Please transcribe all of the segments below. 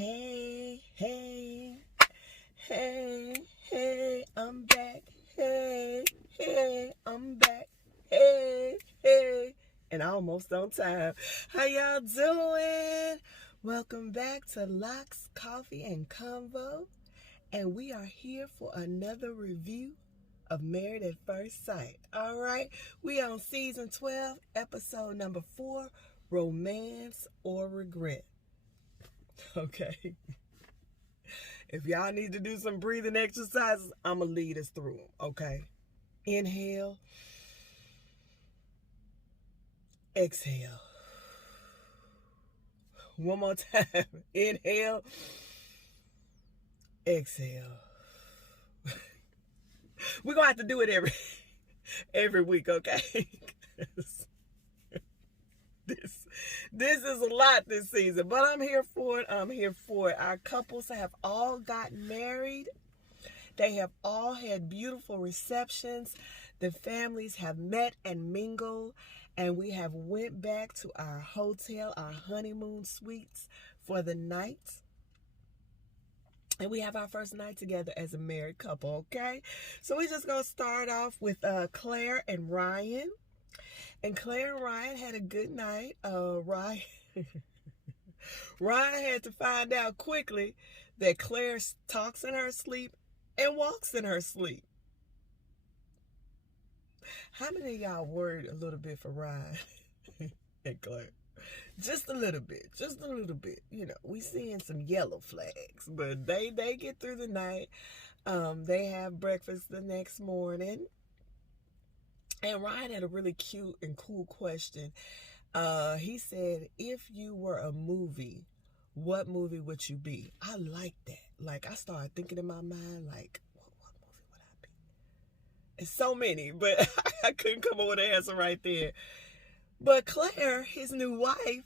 Hey, hey, hey, hey, I'm back. Hey, hey, I'm back. Hey, hey, and almost on time. How y'all doing? Welcome back to Locks, Coffee, and Convo. And we are here for another review of Married at First Sight. All right, we on season 12, episode number 4, Romance or Regret. Okay. If y'all need to do some breathing exercises, I'm going to lead us through them, okay? Inhale. Exhale. One more time. Inhale. Exhale. We're going to have to do it every week, okay? This is a lot this season, but I'm here for it. Our couples have all gotten married. They have all had beautiful receptions. The families have met and mingled, and we have went back to our hotel, our honeymoon suites for the night. And we have our first night together as a married couple, okay? So we're just going to start off with Claire and Ryan. And Claire and Ryan had a good night. Ryan had to find out quickly that Claire talks in her sleep and walks in her sleep. How many of y'all worried a little bit for Ryan and Claire? Just a little bit. You know, we seeing some yellow flags, but they get through the night. They have breakfast the next morning. And Ryan had a really cute and cool question. He said, if you were a movie, what movie would you be? I like that. Like, I started thinking in my mind, like, what movie would I be? It's so many, but I couldn't come up with an answer right there. But Claire, his new wife,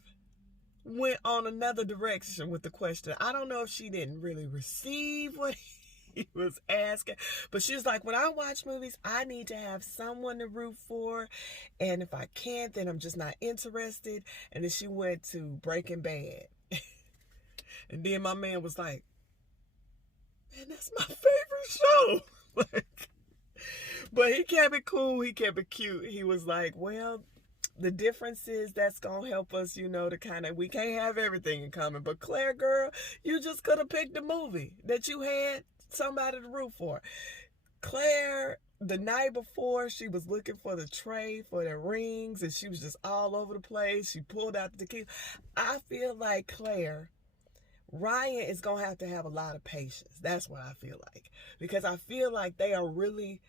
went on another direction with the question. I don't know if she didn't really receive what he was asking, but she was like, when I watch movies, I need to have someone to root for, and if I can't, then I'm just not interested. And then she went to Breaking Bad. And then my man was like, man, that's my favorite show. But he kept it cool, he kept it cute. He was like, well, the difference is that's gonna help us, you know, to kind of, we can't have everything in common. But Claire, girl, you just could have picked a movie that you had somebody to root for. Claire, the night before, she was looking for the tray for the rings, and she was just all over the place. She pulled out the keys. I feel like Claire, Ryan is gonna have a lot of patience. That's what I feel like, because I feel like they are really,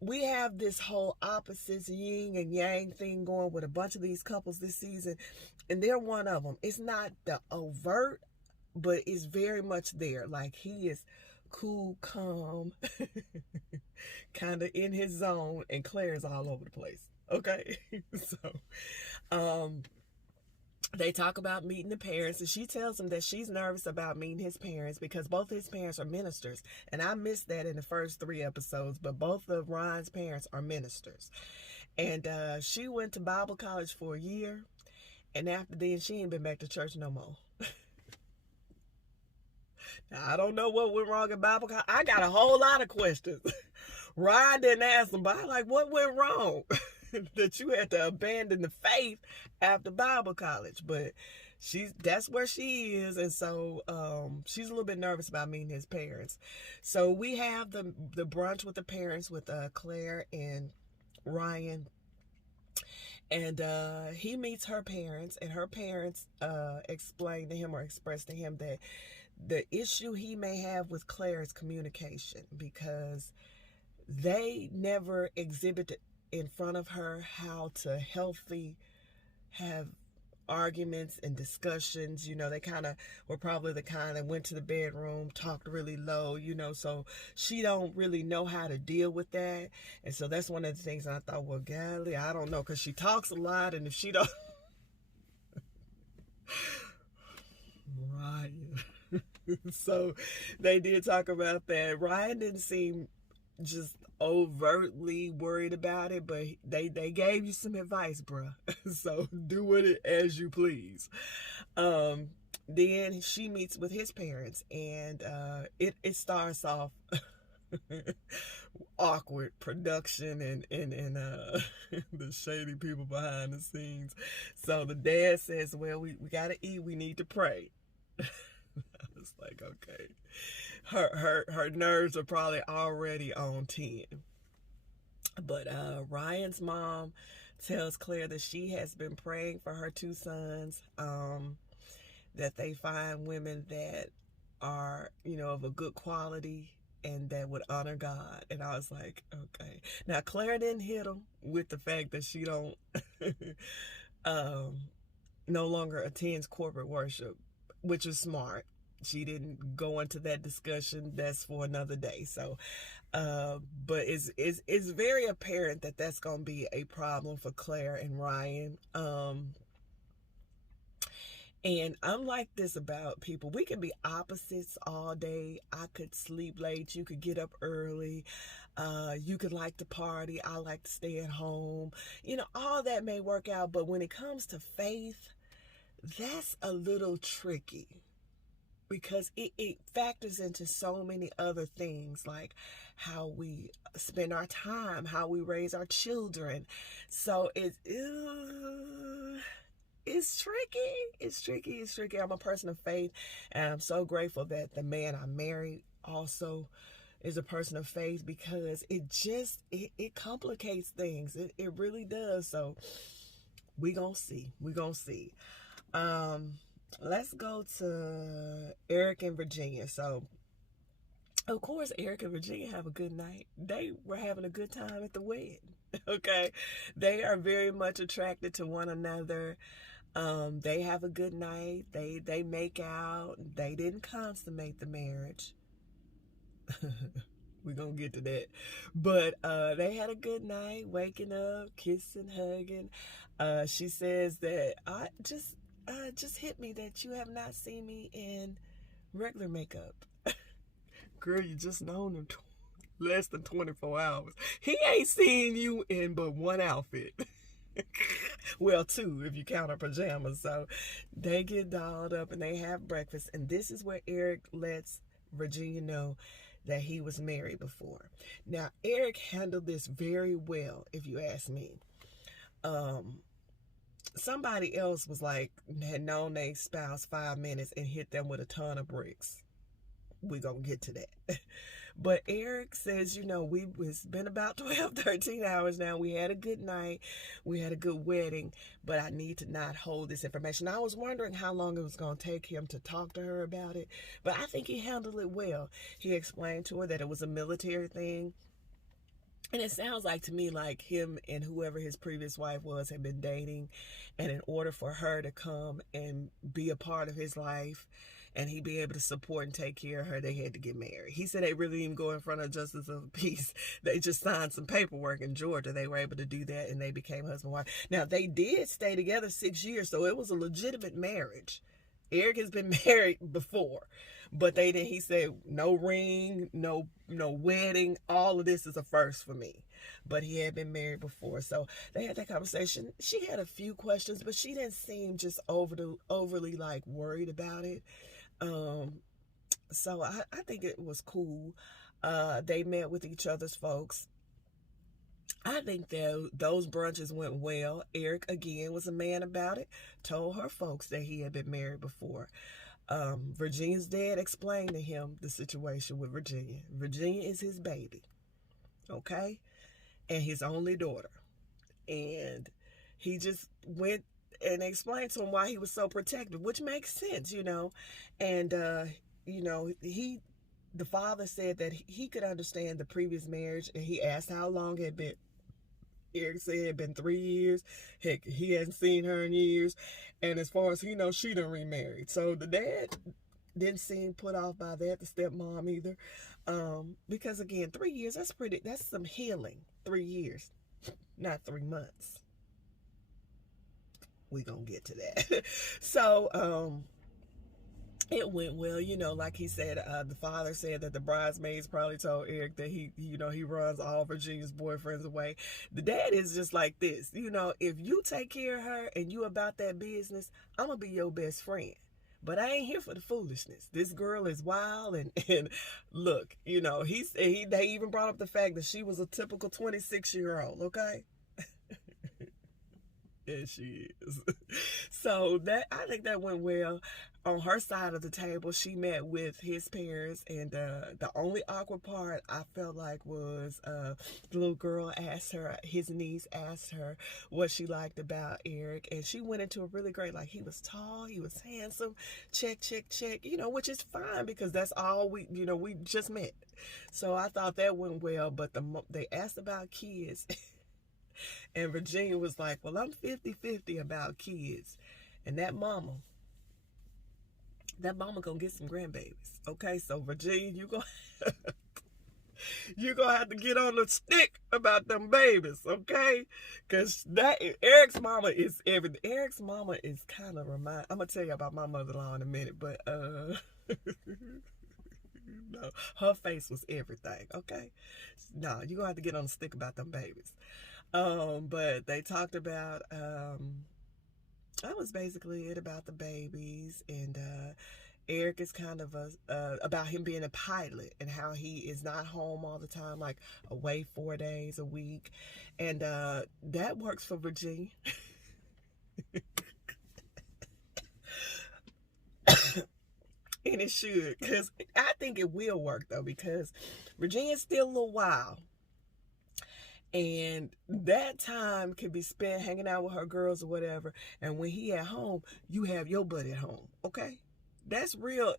we have this whole opposites yin and yang thing going with a bunch of these couples this season, and they're one of them. It's not the overt, but it's very much there. Like, he is cool, calm, kind of in his zone, and Claire's all over the place. Okay. So they talk about meeting the parents, and she tells him that she's nervous about meeting his parents because both his parents are ministers. And I missed that in the first 3 episodes, but both of Ryan's parents are ministers. And she went to Bible college for a year, and after then she ain't been back to church no more. Now, I don't know what went wrong in Bible college. I got a whole lot of questions. Ryan didn't ask them, but I like, what went wrong that you had to abandon the faith after Bible college? But that's where she is, and so she's a little bit nervous about meeting his parents. So we have the brunch with the parents with Claire and Ryan, and he meets her parents, and her parents explain to him or express to him that the issue he may have with Claire is communication, because they never exhibited in front of her how to healthy have arguments and discussions. You know, they kind of were probably the kind that went to the bedroom, talked really low, you know, so she don't really know how to deal with that. And so that's one of the things I thought, well, golly, I don't know, because she talks a lot, and if she don't Ryan. So they did talk about that. Ryan didn't seem just overtly worried about it, but they gave you some advice, bruh. So do with it as you please. Then she meets with his parents, and it starts off awkward production and the shady people behind the scenes. So the dad says, well, we gotta eat, we need to pray. I was like, okay. Her nerves are probably already on 10. But Ryan's mom tells Claire that she has been praying for her two sons, that they find women that are, of a good quality and that would honor God. And I was like, okay. Now, Claire didn't hit him with the fact that she don't no longer attends corporate worship, which is smart. She didn't go into that discussion. That's for another day. So, but it's very apparent that that's going to be a problem for Claire and Ryan. And I'm like this about people. We can be opposites all day. I could sleep late. You could get up early. You could like to party. I like to stay at home. All that may work out. But when it comes to faith, that's a little tricky, because it factors into so many other things, like how we spend our time, how we raise our children. So it's tricky. It's tricky. I'm a person of faith, and I'm so grateful that the man I married also is a person of faith, because it complicates things. It really does. So we gonna see. Let's go to Eric and Virginia. So, of course, Eric and Virginia have a good night. They were having a good time at the wedding. Okay, they are very much attracted to one another. They have a good night. They make out. They didn't consummate the marriage. We're gonna get to that. But they had a good night, waking up, kissing, hugging. She says that just hit me that you have not seen me in regular makeup. Girl, you just known him less than 24 hours. He ain't seen you in but one outfit. Well, two, if you count her pajamas. So they get dolled up and they have breakfast. And this is where Eric lets Virginia know that he was married before. Now, Eric handled this very well, if you ask me. Somebody else had known their spouse 5 minutes and hit them with a ton of bricks. We're going to get to that. But Eric says, it's been about 12, 13 hours now. We had a good night. We had a good wedding, but I need to not hold this information. I was wondering how long it was going to take him to talk to her about it, but I think he handled it well. He explained to her that it was a military thing. And it sounds like to me like him and whoever his previous wife was had been dating. And in order for her to come and be a part of his life and he be able to support and take care of her, they had to get married. He said they really didn't go in front of Justice of the Peace. They just signed some paperwork in Georgia. They were able to do that, and they became husband and wife. Now, they did stay together 6 years, so it was a legitimate marriage. Eric has been married before, but they didn't. He said no ring, no wedding. All of this is a first for me. But he had been married before, so they had that conversation. She had a few questions, but she didn't seem just overly worried about it. So I think it was cool. They met with each other's folks. I think that those brunches went well. Eric, again, was a man about it. Told her folks that he had been married before. Virginia's dad explained to him the situation with Virginia. Virginia is his baby, okay? And his only daughter. And he just went and explained to him why he was so protective, which makes sense, And, the father said that he could understand the previous marriage, and he asked how long it had been. Eric said it had been 3 years. Heck, he hadn't seen her in years. And as far as he knows, she done remarried. So the dad didn't seem put off by that, the stepmom either. Because again, 3 years, that's some healing. 3 years, not 3 months. We gonna get to that. So, it went well, like he said, the father said that the bridesmaids probably told Eric that he runs all Virginia's boyfriends away. The dad is just like this, if you take care of her and you about that business, I'm going to be your best friend. But I ain't here for the foolishness. This girl is wild, and look, you know, they even brought up the fact that she was a typical 26-year-old, okay? And she is. So that, I think that went well. On her side of the table, she met with his parents, and the only awkward part I felt like was the little girl asked her, his niece asked her what she liked about Eric, and she went into a really great, like, he was tall, he was handsome, check, check, check, you know, which is fine because that's all we, you know, we just met. So I thought that went well, but they asked about kids. And Virginia was like, well, I'm 50-50 about kids. And that mama gonna get some grandbabies. Okay, so Virginia, you gonna have to get on the stick about them babies, okay? Cause that Eric's mama is everything. Eric's mama is kind of I'm gonna tell you about my mother-in-law in a minute, but no, her face was everything, okay? No, you gonna have to get on the stick about them babies. But they talked about that was basically it about the babies, and Eric is kind of about him being a pilot and how he is not home all the time, like away 4 days a week, and that works for Virginia. And it should, because I think it will work though, because Virginia's still a little wild. And that time can be spent hanging out with her girls or whatever. And when he at home, you have your buddy at home. Okay? That's real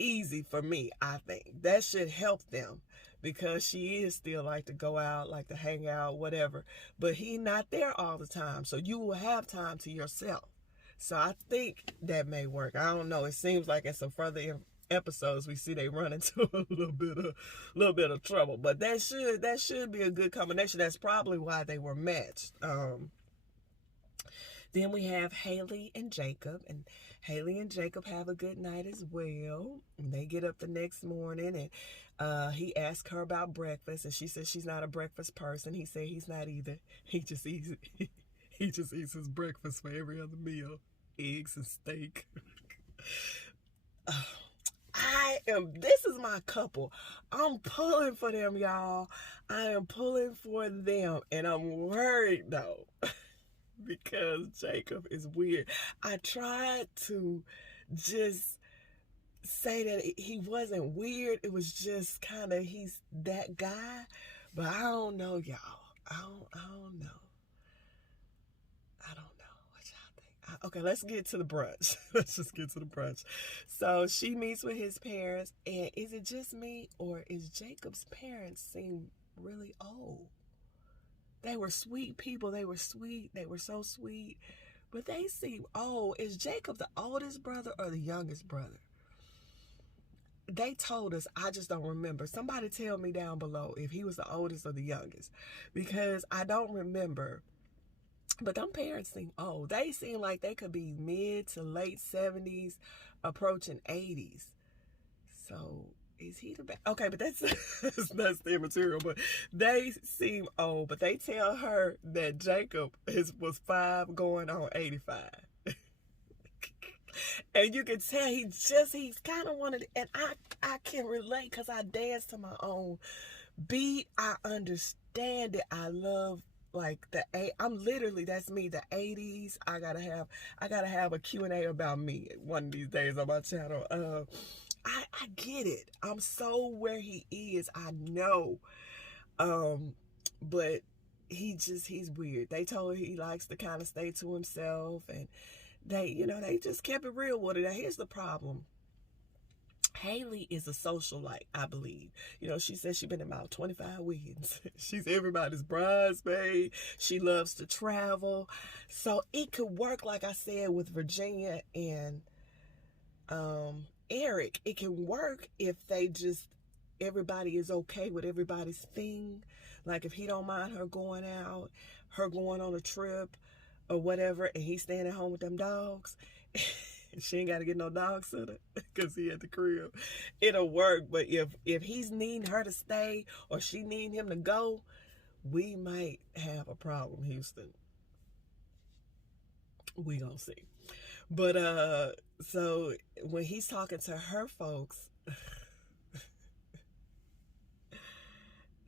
easy for me, I think. That should help them. Because she is still like to go out, like to hang out, whatever. But he not there all the time. So you will have time to yourself. So I think that may work. I don't know. It seems like in some further episodes we see they run into a little bit of trouble, but that should be a good combination. That's probably why they were matched. Then we have Haley and Jacob, and Haley and Jacob have a good night as well. And they get up the next morning, and he asked her about breakfast, and she said she's not a breakfast person. He said he's not either. He just eats his breakfast for every other meal, eggs and steak. This is my couple. I'm pulling for them, y'all. I am pulling for them, and I'm worried though, because Jacob is weird. I tried to just say that he wasn't weird. It was just kind of, he's that guy, but I don't know, y'all. I don't know. Okay, let's get to the brunch. Let's just get to the brunch. So she meets with his parents, and is it just me, or is Jacob's parents seem really old? They were sweet people. They were sweet. They were so sweet, but they seem old. Is Jacob the oldest brother or the youngest brother? They told us. I just don't remember. Somebody tell me down below if he was the oldest or the youngest, because I don't remember. But them parents seem old. They seem like they could be mid to late 70s, approaching 80s. So, is he the best? Okay, but that's their material. But they seem old. But they tell her that Jacob was 5 going on 85. And you can tell he's kind of one of the, and I can relate because I dance to my own beat. I understand it. I love, like, I'm literally, that's me, the 80s. I gotta have a Q&A about me one of these days on my channel. I get it. I'm so where he is. I know. But he's weird. They told her he likes to kind of stay to himself, and they just kept it real with it. Now, here's the problem. Haley is a socialite, I believe. She says she's been in about 25 weddings. She's everybody's bridesmaid. She loves to travel. So it could work, like I said, with Virginia and Eric. It can work if everybody is okay with everybody's thing. Like if he don't mind her going out, her going on a trip or whatever, and he's staying at home with them dogs. She ain't got to get no dog sitter because he at the crib. It'll work. But if he's needing her to stay or she needing him to go, we might have a problem, Houston. We gonna see. But so when he's talking to her folks,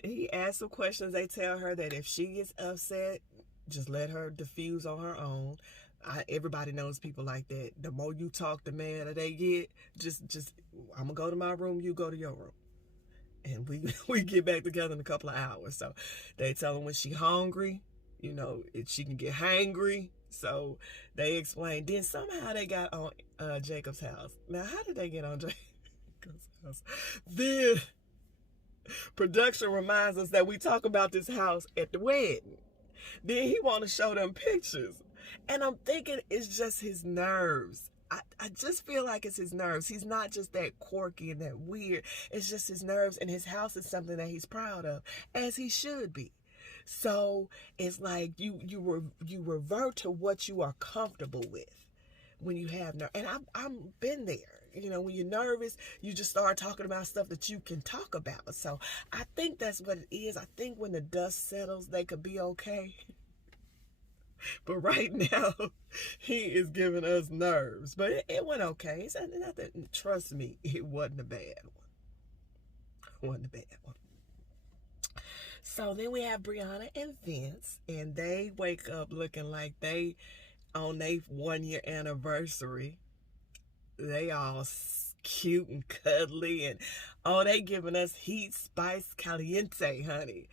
he asks some questions. They tell her that if she gets upset, just let her diffuse on her own. Everybody knows people like that. The more you talk, the madder they get. Just I'm gonna go to my room, you go to your room, and we get back together in a couple of hours. So they tell him when she hungry, she can get hangry. So they explain. Then somehow they got on Jacob's house. Now, how did they get on Jacob's house? Then production reminds us that we talk about this house at the wedding. Then he want to show them pictures. And I'm thinking it's just his nerves. I just feel like it's his nerves. He's not just that quirky and that weird. It's just his nerves, and his house is something that he's proud of, as he should be. So it's like you revert to what you are comfortable with when you have nerve. And I've been there. When you're nervous, you just start talking about stuff that you can talk about. So I think that's what it is. I think when the dust settles, they could be okay. But right now, he is giving us nerves. But it went okay. It's nothing. Trust me, it wasn't a bad one. It wasn't a bad one. So then we have Brianna and Vince, and they wake up looking like they on their 1-year anniversary. They all cute and cuddly, and they giving us heat, spice, caliente, honey.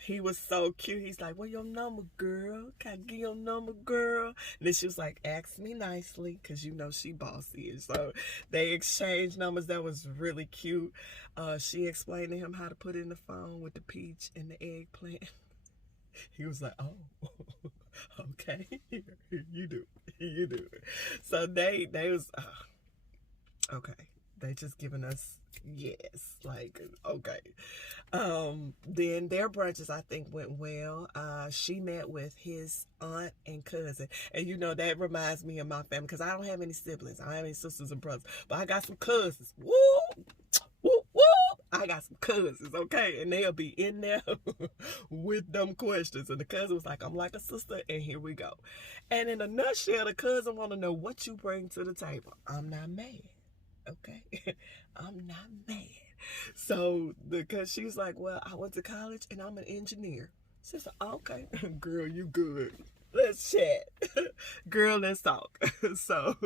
He was so cute. He's like, "Well, your number, girl? Can I get your number, girl?" And then she was like, "Ask me nicely," because she bossy. So they exchanged numbers. That was really cute. She explained to him how to put in the phone with the peach and the eggplant. He was like, "Oh, okay, you do. So they was okay. They just giving us yes, like okay. Then their brunches I think went well. She met with his aunt and cousin, and that reminds me of my family because I don't have any siblings. I don't have any sisters and brothers, but I got some cousins. Woo! Woo, woo. I got some cousins, okay? And they'll be in there with them questions. And the cousin was like, "I'm like a sister," and here we go. And in a nutshell, the cousin want to know what you bring to the table. I'm not mad, okay? I'm not mad. So, because she's like, "Well, I went to college and I'm an engineer." She said, "Okay, girl, you good. Let's chat." Girl, let's talk. So,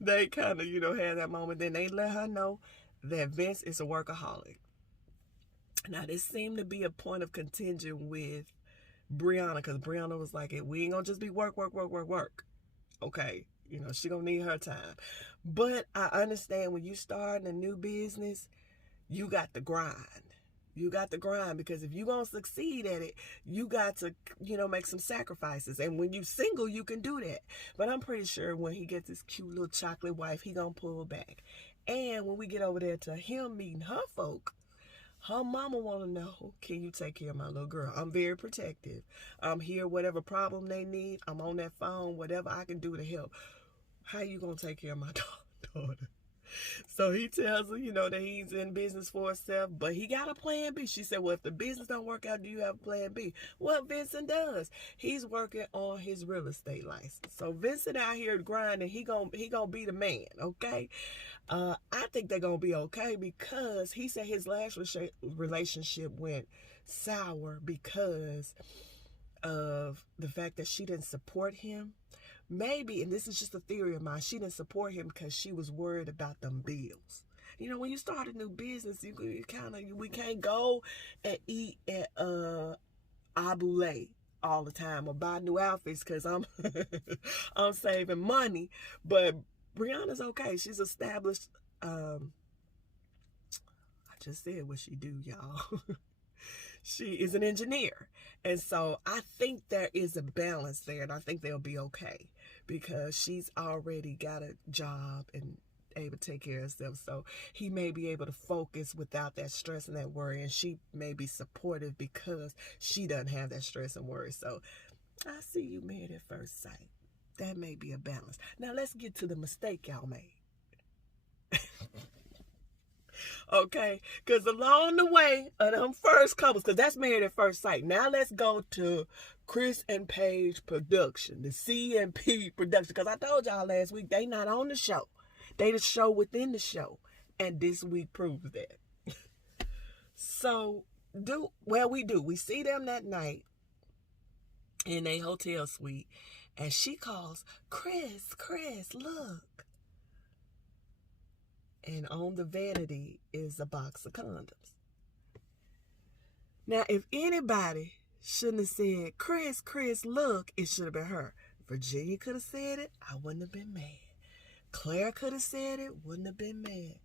they kind of, had that moment. Then they let her know that Vince is a workaholic. Now, this seemed to be a point of contention with Brianna, because Brianna was like, "We ain't gonna just be work. Okay, she gonna need her time." But I understand when you starting a new business, you got to grind. You got to grind, because if you gonna succeed at it, you got to, make some sacrifices. And when you single, you can do that. But I'm pretty sure when he gets his cute little chocolate wife, he gonna pull back. And when we get over there to him meeting her folk, her mama want to know, "Can you take care of my little girl? I'm very protective. I'm here, whatever problem they need. I'm on that phone, whatever I can do to help. How you going to take care of my daughter?" So he tells her, that he's in business for himself, but he got a plan B. She said, "Well, if the business don't work out, do you have a plan B?" Well, Vincent does. He's working on his real estate license. So Vincent out here grinding. He gonna be the man, okay? I think they're gonna be okay, because he said his last relationship went sour because of the fact that she didn't support him. Maybe, and this is just a theory of mine, she didn't support him because she was worried about them bills. When you start a new business, we can't go and eat at Abule all the time or buy new outfits because I'm I'm saving money. But Brianna's okay. She's established. I just said what she do, y'all. She is an engineer. And so I think there is a balance there, and I think they'll be okay because she's already got a job and able to take care of herself. So he may be able to focus without that stress and that worry, and she may be supportive because she doesn't have that stress and worry. So I see you married at first sight. That may be a balance. Now let's get to the mistake y'all made. Okay, because along the way of them first couples, because that's Married at First Sight. Now let's go to Chris and Paige production, the C&P production. Because I told y'all last week they not on the show, they the show within the show, and this week proves that. So we see them that night in a hotel suite, and she calls, Chris, look. And on the vanity is a box of condoms. Now, if anybody shouldn't have said, Chris, look, it should have been her. Virginia could have said it, I wouldn't have been mad. Claire could have said it, wouldn't have been mad.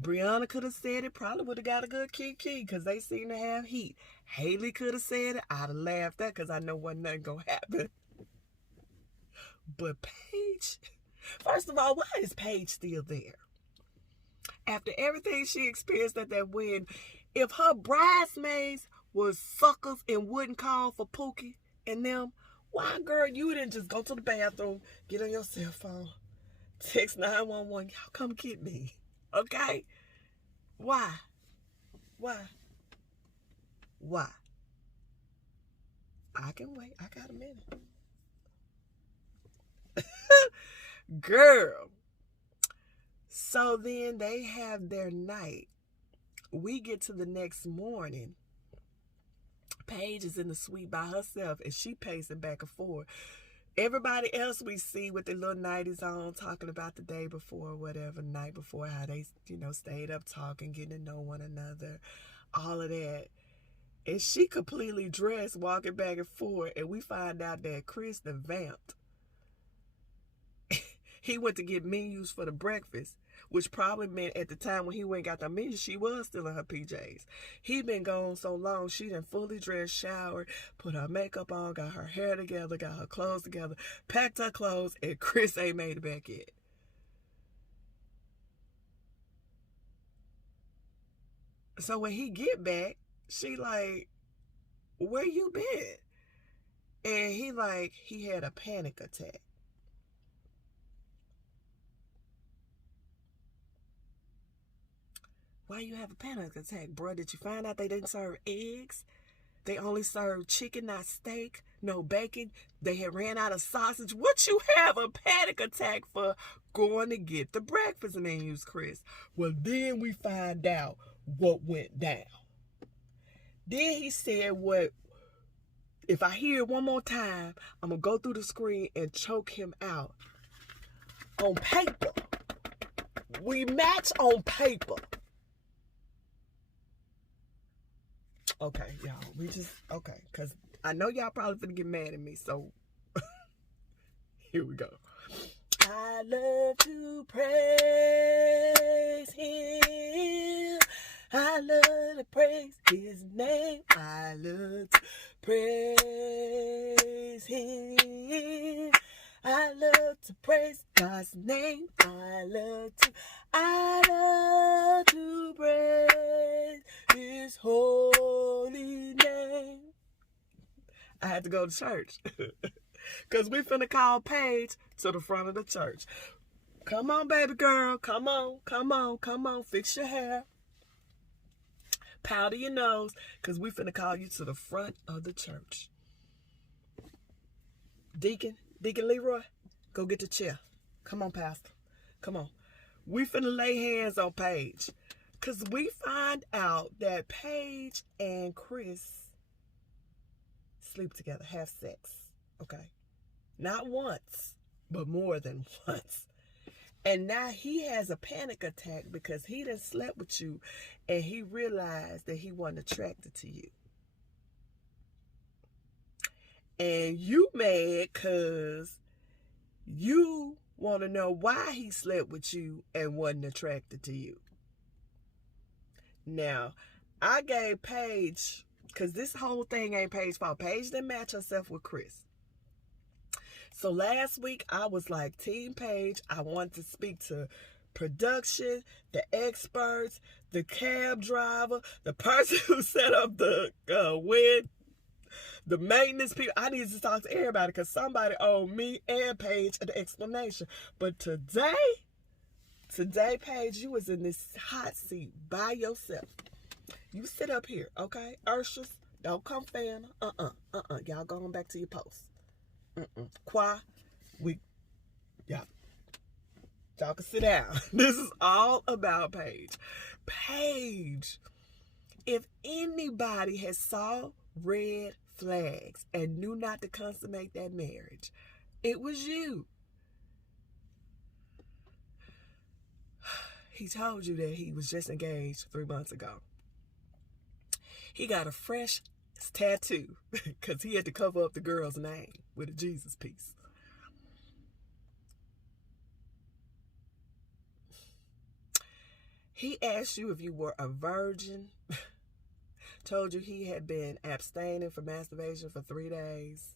Brianna could have said it, probably would have got a good kiki because they seem to have heat. Haley could have said it, I'd have laughed at because I know wasn't nothing going to happen. But Paige, first of all, why is Paige still there? After everything she experienced at that wedding, if her bridesmaids was suckers and wouldn't call for Pookie and them, why, girl, you didn't just go to the bathroom, get on your cell phone, text 911, y'all come get me, okay? Why? I can wait. I got a minute. Girl. So then they have their night. We get to the next morning. Paige is in the suite by herself and she pacing back and forth. Everybody else we see with their little nighties on, talking about the day before or whatever, night before, how they, stayed up talking, getting to know one another, all of that. And she completely dressed, walking back and forth, and we find out that Chris done vamped. He went to get menus for the breakfast, which probably meant at the time when he went and got the menus, she was still in her PJs. He been gone so long, she done fully dressed, showered, put her makeup on, got her hair together, got her clothes together, packed her clothes, and Chris ain't made it back yet. So when he get back, she like, where you been? And he like, he had a panic attack. Why you have a panic attack, bro? Did you find out they didn't serve eggs? They only served chicken, not steak, no bacon. They had ran out of sausage. What you have a panic attack for going to get the breakfast menus, Chris? Well, then we find out what went down. Then he said, what? If I hear it one more time, I'm going to go through the screen and choke him out. On paper. We match on paper. Okay, y'all, okay, because I know y'all probably finna get mad at me, so here we go. I love to praise him. I love to praise his name. I love to praise him. I love to praise God's name. I love to praise his holy name. I had to go to church. Because we finna call Paige to the front of the church. Come on, baby girl. Come on. Fix your hair. Powder your nose. Because we finna call you to the front of the church. Deacon Leroy, go get the chair. Come on, Pastor. Come on. We finna lay hands on Paige. Because we find out that Paige and Chris sleep together, have sex. Okay? Not once, but more than once. And now he has a panic attack because he done slept with you and he realized that he wasn't attracted to you. And you mad because you want to know why he slept with you and wasn't attracted to you. Now, I gave Paige, because this whole thing ain't Paige's fault. Paige didn't match herself with Chris. So last week, I was like, Team Paige, I want to speak to production, the experts, the cab driver, the person who set up the wed, the maintenance people. I need to talk to everybody because somebody owed me and Paige an explanation. But today, Today, Paige, you was in this hot seat by yourself. You sit up here, okay? Urshas, don't come fan. Y'all go on back to your post. Qua, y'all can sit down. This is all about Paige. Paige, if anybody has saw red flags and knew not to consummate that marriage, it was you. He told you that he was just engaged 3 months ago. He got a fresh tattoo because he had to cover up the girl's name with a Jesus piece. He asked you if you were a virgin, told you he had been abstaining from masturbation for 3 days.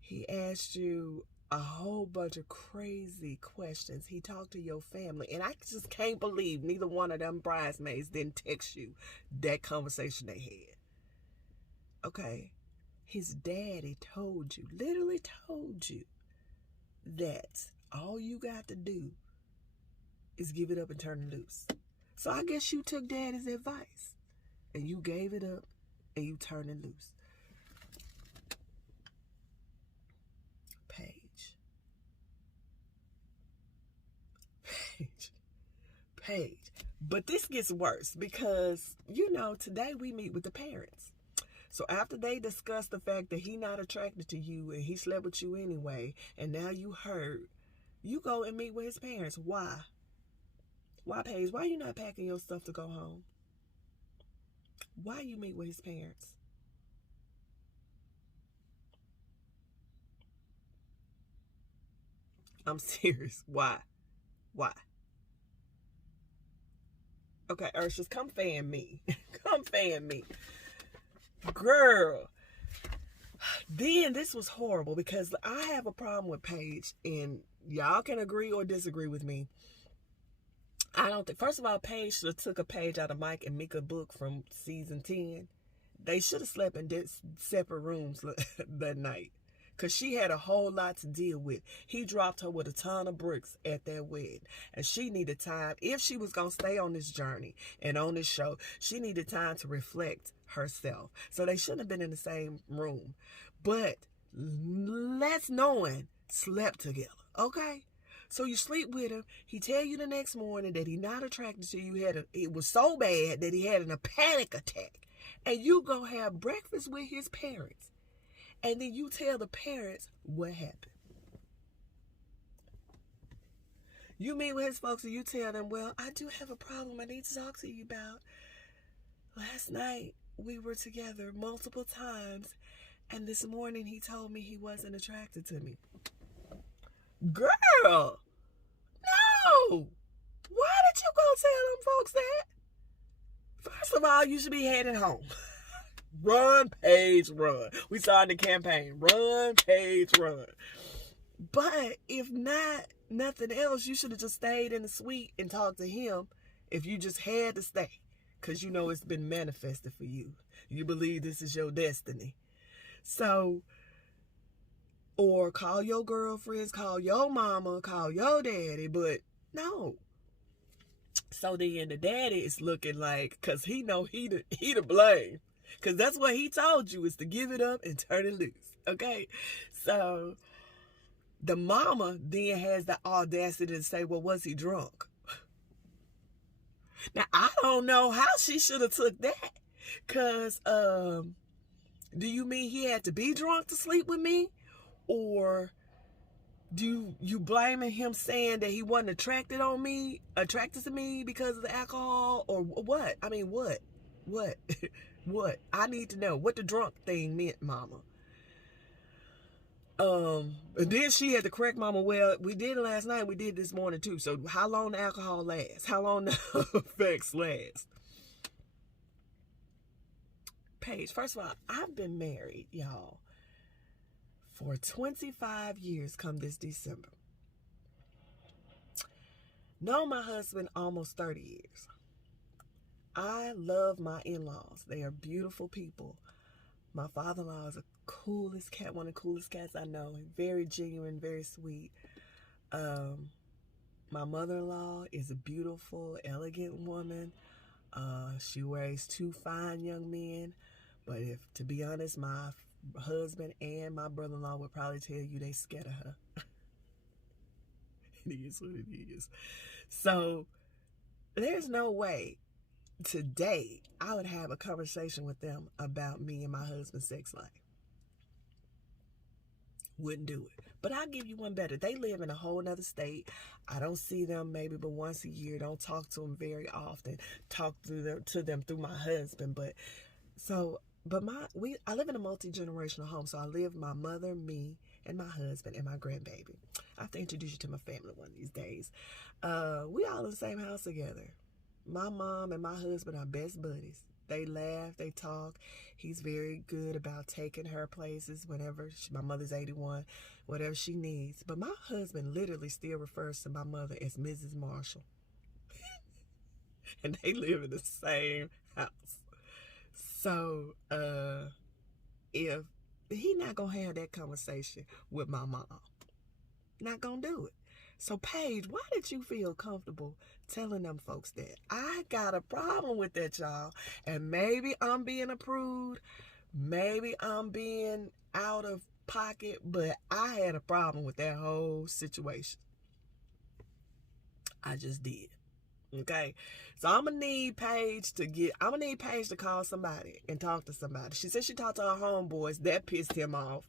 He asked you a whole bunch of crazy questions. He talked to your family, and I just can't believe neither one of them bridesmaids didn't text you that conversation they had. Okay, his daddy told you, literally told you, that all you got to do is give it up and turn it loose. So I guess you took daddy's advice and you gave it up and you turned it loose. Paige. But this gets worse because, today we meet with the parents. So after they discuss the fact that he not attracted to you and he slept with you anyway, and now you hurt, you go and meet with his parents. Why? Why, Paige? Why you not packing your stuff to go home? Why you meet with his parents? I'm serious. Why? Okay, Urshas, come fan me. Come fan me. Girl. Then this was horrible because I have a problem with Paige, and y'all can agree or disagree with me. I don't think, first of all, Paige should have took a page out of Mike and Mika book from season 10. They should have slept in separate rooms that night because she had a whole lot to deal with. He dropped her with a ton of bricks at their wedding, and she needed time. If she was going to stay on this journey and on this show, she needed time to reflect herself. So they shouldn't have been in the same room. But let's knowing slept together, okay? So you sleep with him. He tell you the next morning that he not attracted to you. It was so bad that he had a panic attack. And you go have breakfast with his parents. And then you tell the parents what happened. You meet with his folks and you tell them, well, I do have a problem I need to talk to you about. Last night we were together multiple times. And this morning he told me he wasn't attracted to me. Girl, no. Why did you go tell them folks that? First of all, you should be heading home. Run, Paige, run. We started the campaign. Run, Paige, run. But if not, nothing else, you should have just stayed in the suite and talked to him if you just had to stay. Because you know it's been manifested for you. You believe this is your destiny. So, or call your girlfriends, call your mama, call your daddy, but no. So then the daddy is looking like, because he know he the blame. Because that's what he told you, is to give it up and turn it loose. Okay? So the mama then has the audacity to say, well, was he drunk? Now, I don't know how she should have took that. Because, do you mean he had to be drunk to sleep with me? Or do you blaming him saying that he wasn't attracted to me because of the alcohol? Or what? I mean, what? What? I need to know what the drunk thing meant, mama. And then she had to correct mama, well, we did it last night, we did this morning too. So how long the alcohol lasts? How long the effects last? Paige, first of all, I've been married, y'all, for 25 years come this December. Known my husband almost 30 years. I love my in-laws. They are beautiful people. My father-in-law is the coolest cat, one of the coolest cats I know. Very genuine, very sweet. My mother-in-law is a beautiful, elegant woman. She raised two fine young men. But if, to be honest, my husband and my brother-in-law would probably tell you they scared of her. It is what it is. So there's no way today I would have a conversation with them about me and my husband's sex life. Wouldn't do it. But I'll give you one better. They live in a whole nother state. I don't see them maybe but once a year. Don't talk to them very often. Talk to them through my husband. I live in a multi-generational home. So I live my mother, me, and my husband and my grandbaby. I have to introduce you to my family one of these days. We all in the same house together. My mom and my husband are best buddies. They laugh, they talk. He's very good about taking her places whenever my mother's 81, whatever she needs. But my husband literally still refers to my mother as Mrs. Marshall. And they live in the same house. So, if he not going to have that conversation with my mom, not going to do it. So, Paige, why did you feel comfortable telling them folks that? I got a problem with that, y'all. And maybe I'm being a prude. Maybe I'm being out of pocket. But I had a problem with that whole situation. I just did. Okay? So, I'm going to need Paige to call somebody and talk to somebody. She said she talked to her homeboys. That pissed him off.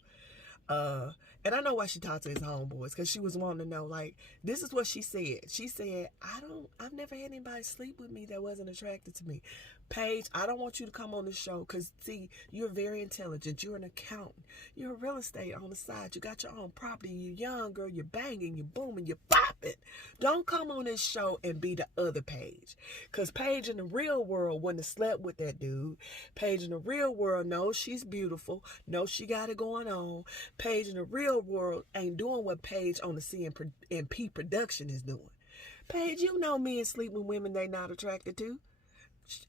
And I know why she talked to his homeboys, because she was wanting to know, like, this is what she said. She said, I've never had anybody sleep with me that wasn't attracted to me. Paige, I don't want you to come on this show because, see, you're very intelligent. You're an accountant. You're a real estate on the side. You got your own property. You're young, girl. You're banging. You're booming. You're popping. Don't come on this show and be the other Paige. Because Paige in the real world wouldn't have slept with that dude. Paige in the real world knows she's beautiful. Knows she got it going on. Paige in the real world ain't doing what Paige on the CNP production is doing. Paige, you know men sleep with women they not attracted to.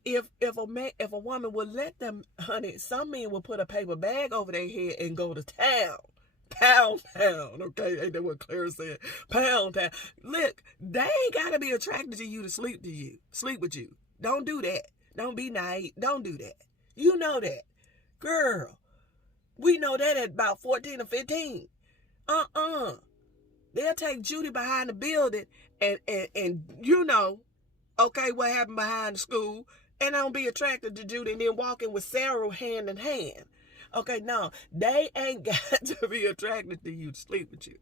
If a woman would let them, honey, some men will put a paper bag over their head and go to town. Pound, okay? Ain't that what Claire said? Pound. Look, they ain't got to be attracted to you to sleep with you. Don't do that. Don't be naive. Don't do that. You know that. Girl, we know that at about 14 or 15. They'll take Judy behind the building and you know, okay, what happened behind the school, and don't be attracted to Judy and then walking with Sarah hand in hand. Okay, no, they ain't got to be attracted to you to sleep with you.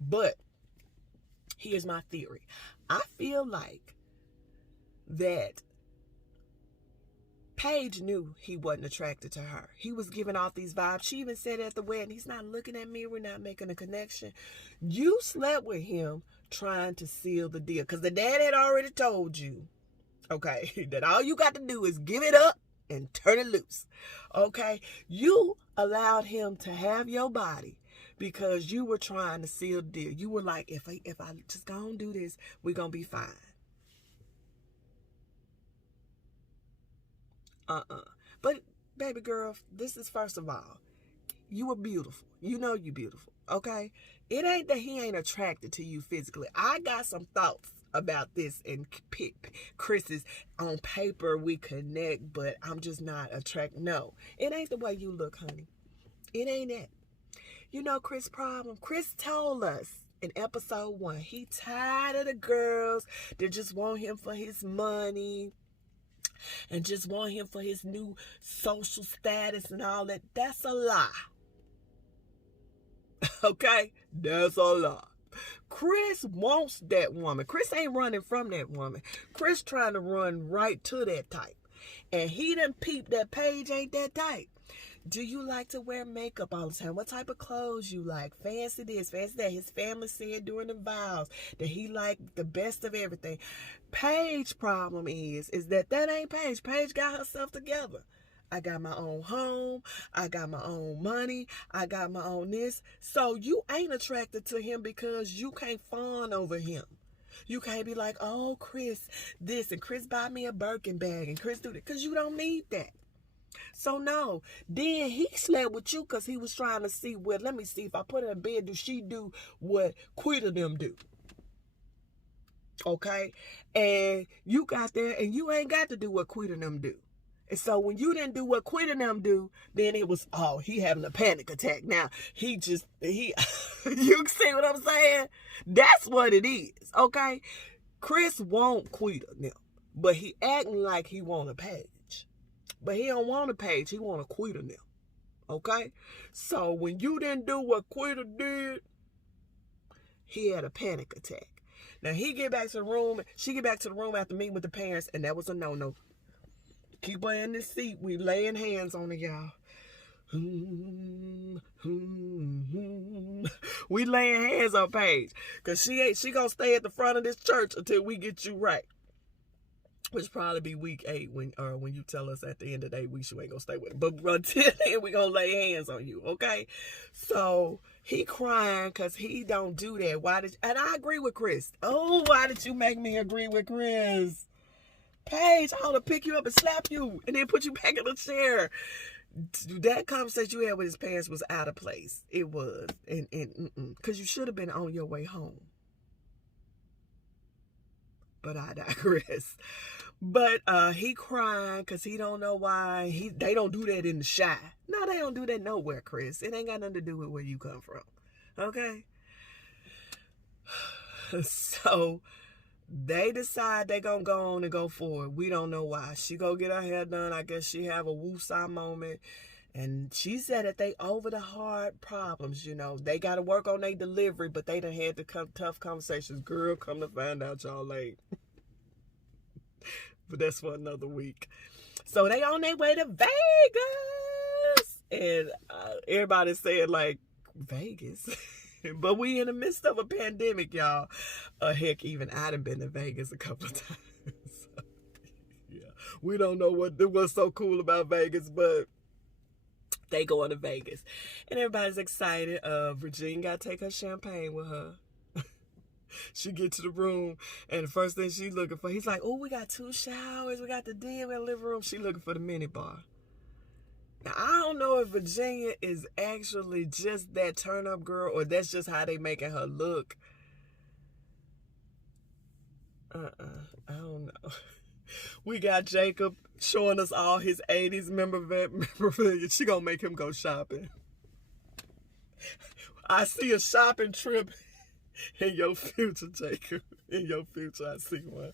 But here's my theory. I feel like that Paige knew he wasn't attracted to her. He was giving off these vibes. She even said at the wedding, he's not looking at me. We're not making a connection. You slept with him trying to seal the deal. Because the dad had already told you, okay, that all you got to do is give it up and turn it loose. Okay? You allowed him to have your body because you were trying to seal the deal. You were like, if I just go and do this, we're going to be fine. But, baby girl, this is first of all, you are beautiful. You know you beautiful, okay? It ain't that he ain't attracted to you physically. I got some thoughts about this, and Chris's on paper we connect, but I'm just not attracted. No, it ain't the way you look, honey. It ain't that. You know Chris' problem? Chris told us in episode 1, he tired of the girls that just want him for his money and just want him for his new social status and all that. That's a lie. Okay? That's a lie. Chris wants that woman. Chris ain't running from that woman. Chris trying to run right to that type. And he done peeped that Paige ain't that type. Do you like to wear makeup all the time? What type of clothes you like? Fancy this, fancy that. His family said during the vows that he liked the best of everything. Paige's problem is that ain't Paige. Paige got herself together. I got my own home. I got my own money. I got my own this. So you ain't attracted to him because you can't fawn over him. You can't be like, oh, Chris, this, and Chris buy me a Birkin bag, and Chris do that, because you don't need that. So no, then he slept with you because he was trying to see, well, let me see if I put her in bed, do she do what Quita them do? Okay? And you got there and you ain't got to do what Quita and them do. And so when you didn't do what Quita and them do, then it was, oh, he having a panic attack. Now, you see what I'm saying? That's what it is, okay? Chris won't Quita them, but he acting like he want a page. But he don't want a page, he want a Quita them, okay? So when you didn't do what Quita did, he had a panic attack. Now, she get back to the room after meeting with the parents, and that was a no-no. Keep her in this seat. We laying hands on her, y'all. We laying hands on Paige. Because she gonna stay at the front of this church until we get you right. Which probably be week 8 when you tell us at the end of the day you ain't gonna stay with him. But until then, we gonna lay hands on you, okay? So he crying because he don't do that. And I agree with Chris. Oh, why did you make me agree with Chris? Paige, I ought to pick you up and slap you and then put you back in the chair. That conversation you had with his parents was out of place. It was. Because you should have been on your way home. But I digress. But he crying because he don't know why. They don't do that in the shy. No, they don't do that nowhere, Chris. It ain't got nothing to do with where you come from. Okay? So they decide they gonna go on and go forward. We don't know why. She go get her hair done. I guess she have a woosah moment. And she said that they over the hard problems, you know. They got to work on their delivery, but they done had the tough conversations. Girl, come to find out y'all late. But that's for another week. So they on their way to Vegas. And everybody said, like, Vegas? But we in the midst of a pandemic, y'all. Heck, even I done been to Vegas a couple of times. So, yeah. We don't know what's so cool about Vegas, but they going to Vegas. And everybody's excited. Virginia got to take her champagne with her. She get to the room, and the first thing she looking for, he's like, oh, we got 2 showers. We got the den, we got the living room. She looking for the mini bar. Now, I don't know if Virginia is actually just that turn-up girl, or that's just how they making her look. I don't know. We got Jacob showing us all his 80s memorabilia. She gonna make him go shopping. I see a shopping trip in your future, Jacob. In your future, I see one.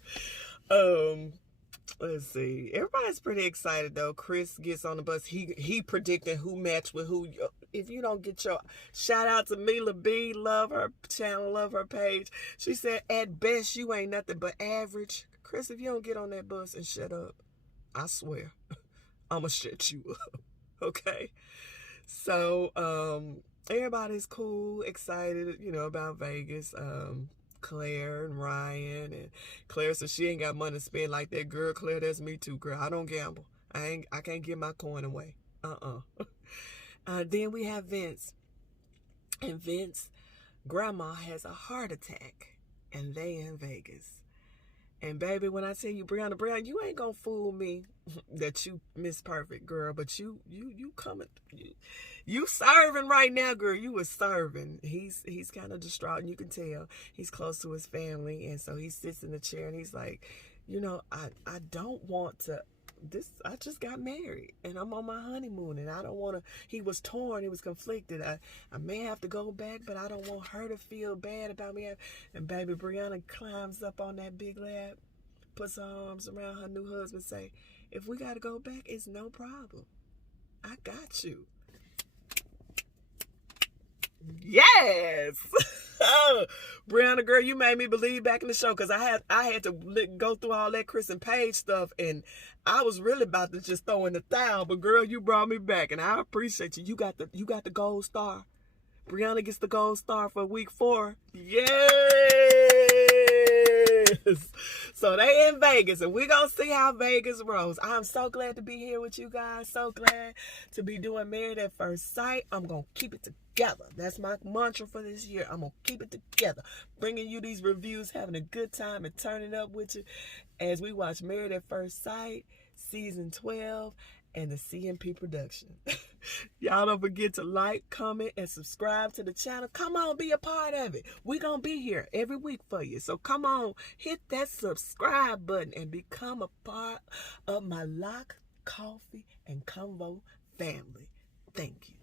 Let's see. Everybody's pretty excited though. Chris gets on the bus. He predicting who matched with who. If you don't get your shout out to Mila B, love her channel, love her page. She said, at best you ain't nothing but average. Chris, if you don't get on that bus and shut up, I swear, I'ma shut you up. Okay? So, everybody's cool, excited, about Vegas. Claire and Ryan, and Claire said she ain't got money to spend like that. Girl, Claire, that's me too, girl. I don't gamble. I can't give my coin away. Then we have Vince. And Vince, grandma has a heart attack, and they in Vegas. And baby, when I tell you, Brianna, you ain't gonna fool me that you Miss Perfect, girl. But you coming, you serving right now, girl. You was serving. He's kind of distraught, and you can tell he's close to his family, and so he sits in the chair and he's like, I don't want to. I just got married and I'm on my honeymoon and I don't want to. He was torn. He was conflicted. I may have to go back, but I don't want her to feel bad about me. And baby Brianna climbs up on that big lap, puts her arms around her new husband, say, if we got to go back, it's no problem. I got you. Yes. Brianna, girl, you made me believe back in the show, because I had to go through all that Chris and Paige stuff, and I was really about to just throw in the towel, but girl, you brought me back, and I appreciate you. You got the gold star. Brianna gets the gold star for week 4. Yes. So they in Vegas, and we're gonna see how Vegas rolls. I'm so glad to be here with you guys. So glad to be doing Married at First Sight. I'm gonna keep it together. That's my mantra for this year. I'm gonna keep it together, bringing you these reviews, having a good time, and turning up with you as we watch Married at First Sight season 12. and the CMP production. Y'all don't forget to like, comment, and subscribe to the channel. Come on, be a part of it. We're going to be here every week for you. So come on, hit that subscribe button and become a part of my Lock, Coffee, and Convo family. Thank you.